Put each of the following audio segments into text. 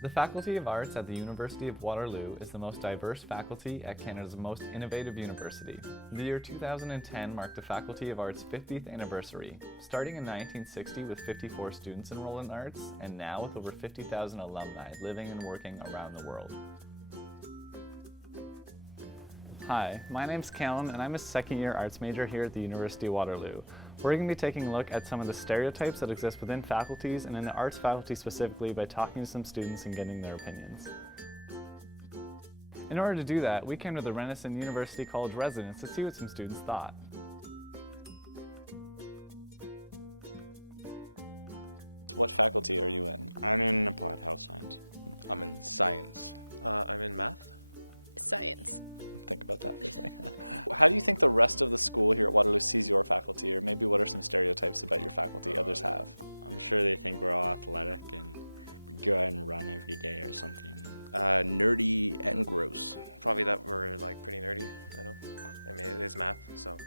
The Faculty of Arts at the University of Waterloo is the most diverse faculty at Canada's most innovative university. The year 2010 marked the Faculty of Arts' 50th anniversary, starting in 1960 with 54 students enrolled in arts, and now with over 50,000 alumni living and working around the world. Hi, my name's Calen and I'm a second-year arts major here at the University of Waterloo. We're going to be taking a look at some of the stereotypes that exist within faculties and in the arts faculty specifically by talking to some students and getting their opinions. In order to do that, we came to the Renison University College residence to see what some students thought. What faculty are you in? I'm in applied health science. I'm in science. I'm in math. Science. Think about that for a second. How do you think the rest of the school here at Waterloo sees your faculty, or maybe what are some stereotypes about your faculty others have? I'm sure they think we're all athletic and go out and run every day or something. Nerdy and gross. Probably that we're pretty nerdy, I know. I mean, it is math, so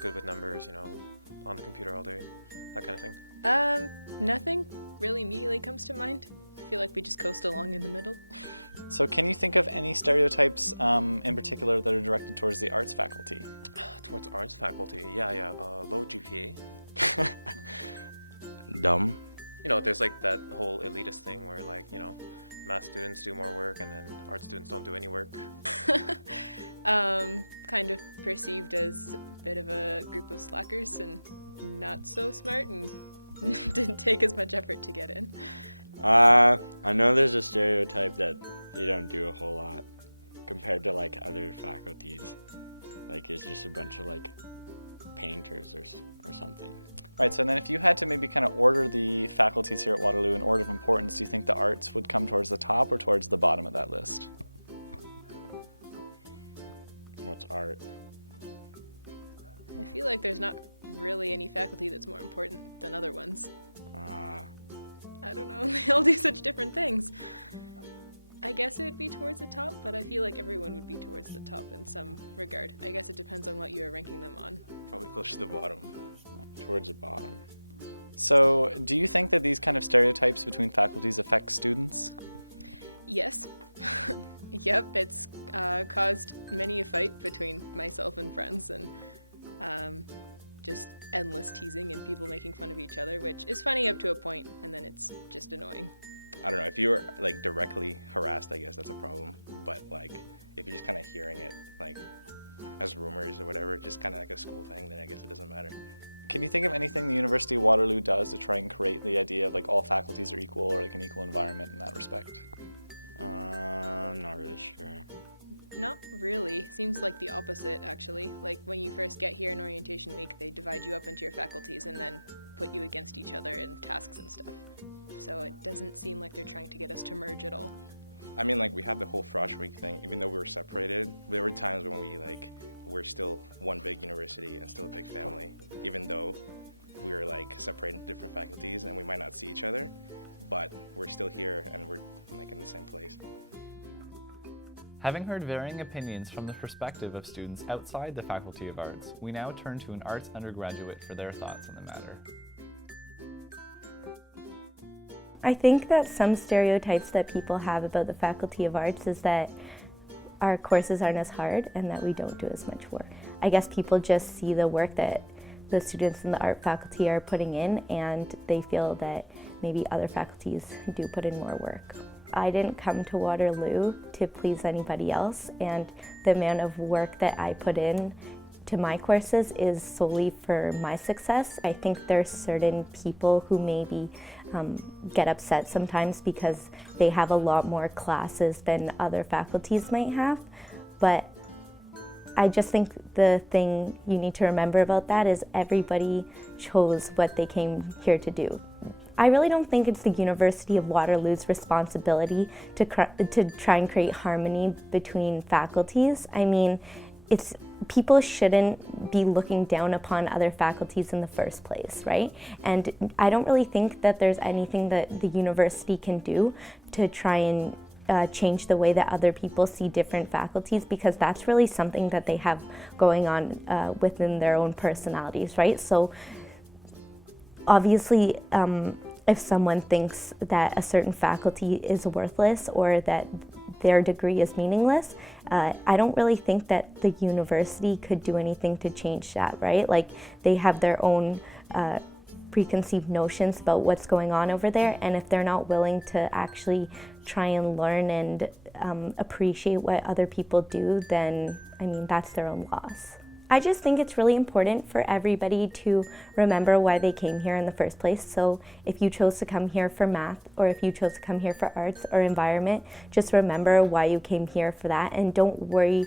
good with numbers, on the computer all day, that kind of thing. Nothing really immediately comes to mind. I feel like we just coast along in the middle. So can you think of any stereotypes in particular that are directed towards the arts faculty? Towards arts faculty, yeah. Low GPA. Dumb. There's that whole elitist thing where math students do more work and then art students don't do any work. Kind of perceived as a bit of a group of slackers and not so smart and didn't take as much effort to get in. I know there's a stereotype that they don't do a whole lot compared to other faculties. It's just a bunch of painters or something. Right, so then if you had to maybe kind of order the faculties here at Waterloo in order of importance, do you think the arts would come towards the top or towards the bottom of that list? What's art? I feel like there's not really any faculty that's more important than other ones. I don't know, they all do such different things. I guess it would be towards the top, but I feel like everyone would be towards the top in some regard. I guess it depends on what you're ranking them on. Probably close to the bottom. Towards the bottom. So do you think that these kind of stereotypes between faculties affect students? Yes. Yep, it's caused many a fight between myself and friends and just endless teasing and people making fun of each other, which is funny up to a point, and then it's just annoying. I don't know, if you were directly harassed, I guess that's a problem. But if you're just kind of hearing it as rumors or whatever, just kind of a school thing, then I guess it doesn't matter. Can you think of anything the University of Waterloo does to try and create the idea of all faculties are equal or an equal environment in that respect? I'm not really sure. Not really. Seems like the opposite, actually. When you first get here in orientation week, they divide you up into your faculties and then put you against each other in tasks and stuff. So it doesn't seem like they're trying to get us to merge at all. I mean, we had the whole Frosh Week thing, even though we were separated. There were times when we're still one big university and still a big family, even though we were separated into different faculties and we might not see each other, but we're still here and we're in the same place. Having heard varying opinions from the perspective of students outside the Faculty of Arts, we now turn to an arts undergraduate for their thoughts on the matter. I think that some stereotypes that people have about the Faculty of Arts is that our courses aren't as hard and that we don't do as much work. I guess people just see the work that the students in the art faculty are putting in and they feel that maybe other faculties do put in more work. I didn't come to Waterloo to please anybody else, and the amount of work that I put in to my courses is solely for my success. I think there's certain people who maybe get upset sometimes because they have a lot more classes than other faculties might have, but I just think the thing you need to remember about that is everybody chose what they came here to do. I really don't think it's the University of Waterloo's responsibility to try and create harmony between faculties. I mean, people shouldn't be looking down upon other faculties in the first place, right? And I don't really think that there's anything that the university can do to try and change the way that other people see different faculties, because that's really something that they have going on within their own personalities, right? So obviously if someone thinks that a certain faculty is worthless or that their degree is meaningless, I don't really think that the university could do anything to change that, right? Like, they have their own preconceived notions about what's going on over there, and if they're not willing to actually try and learn and appreciate what other people do, then, I mean, that's their own loss. I just think it's really important for everybody to remember why they came here in the first place. So if you chose to come here for math, or if you chose to come here for arts or environment, just remember why you came here for that, and don't worry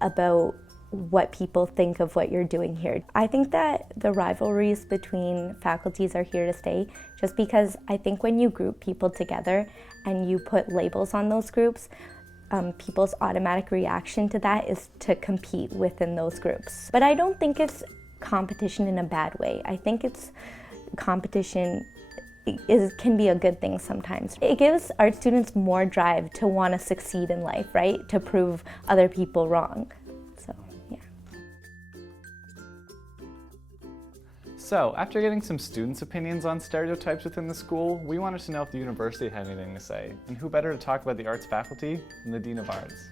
about what people think of what you're doing here. I think that the rivalries between faculties are here to stay, just because I think when you group people together and you put labels on those groups, people's automatic reaction to that is to compete within those groups. But I don't think it's competition in a bad way. I think it's competition can be a good thing sometimes. It gives art students more drive to want to succeed in life, right? To prove other people wrong. So, yeah. So, after getting some students' opinions on stereotypes within the school, we wanted to know if the university had anything to say. And who better to talk about the arts faculty than the Dean of Arts?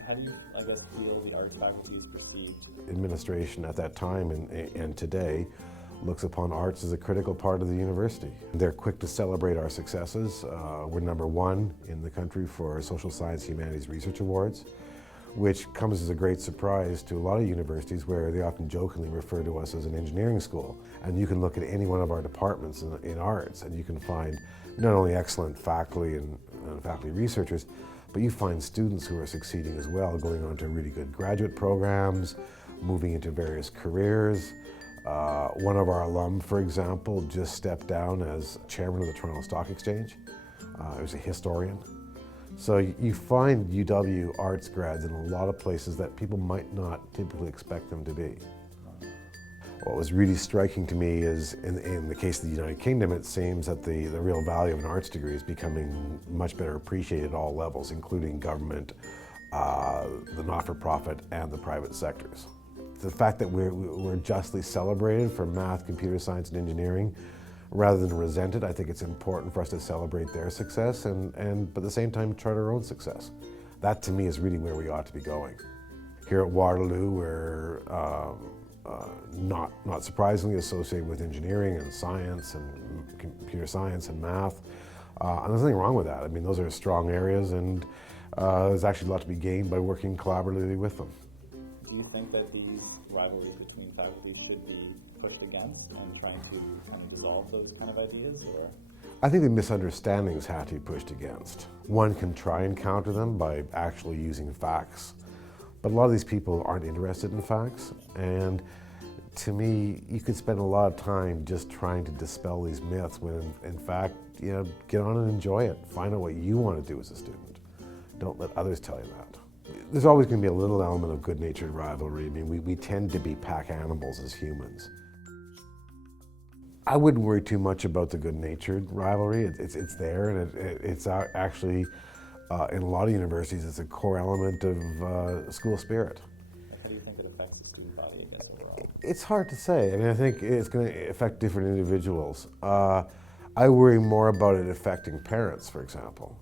How do you, I guess, feel the arts faculty is perceived? Administration at that time and today looks upon arts as a critical part of the university. They're quick to celebrate our successes. We're #1 in the country for Social Science Humanities Research Awards, which comes as a great surprise to a lot of universities where they often jokingly refer to us as an engineering school. And you can look at any one of our departments in arts and you can find not only excellent faculty and faculty researchers, but you find students who are succeeding as well, going on to really good graduate programs, moving into various careers. One of our alum, for example, just stepped down as chairman of the Toronto Stock Exchange. He was a historian. So you find UW arts grads in a lot of places that people might not typically expect them to be. What was really striking to me is, in the case of the United Kingdom, it seems that the real value of an arts degree is becoming much better appreciated at all levels, including government, the not-for-profit, and the private sectors. The fact that we're justly celebrated for math, computer science, and engineering, rather than resented, I think it's important for us to celebrate their success and but at the same time chart our own success. That to me is really where we ought to be going. Here at Waterloo, we're not surprisingly associated with engineering and science and computer science and math. And there's nothing wrong with that. I mean, those are strong areas, and there's actually a lot to be gained by working collaboratively with them. Do you think that these rivalries between faculty should be pushed against and trying to kind of dissolve those kind of ideas, or? I think the misunderstandings have to be pushed against. One can try and counter them by actually using facts, but a lot of these people aren't interested in facts, and to me, you could spend a lot of time just trying to dispel these myths when in fact, you know, get on and enjoy it. Find out what you want to do as a student. Don't let others tell you that. There's always going to be a little element of good-natured rivalry. I mean, we tend to be pack animals as humans. I wouldn't worry too much about the good-natured rivalry. It's there, and it's actually, in a lot of universities, it's a core element of school spirit. Like, how do you think it affects the student body, I guess, overall? It's hard to say. I mean, I think it's going to affect different individuals. I worry more about it affecting parents, for example,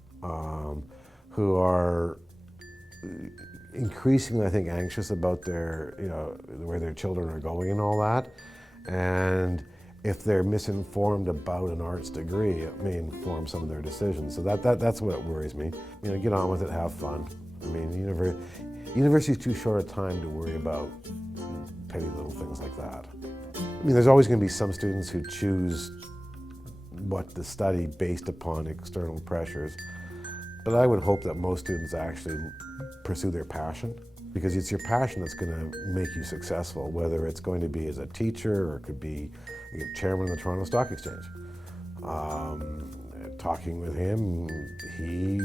who are increasingly, I think, anxious about their, you know, where their children are going and all that. And if they're misinformed about an arts degree, it may inform some of their decisions. So that's what worries me. You know, get on with it, have fun. I mean, university is too short a time to worry about petty little things like that. I mean, there's always going to be some students who choose what to study based upon external pressures. But I would hope that most students actually pursue their passion, because it's your passion that's going to make you successful, whether it's going to be as a teacher or it could be chairman of the Toronto Stock Exchange. Talking with him, he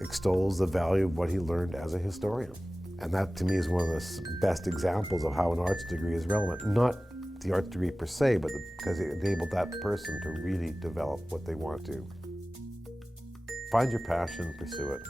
extols the value of what he learned as a historian. And that to me is one of the best examples of how an arts degree is relevant. Not the arts degree per se, but because it enabled that person to really develop what they want to. Find your passion, pursue it.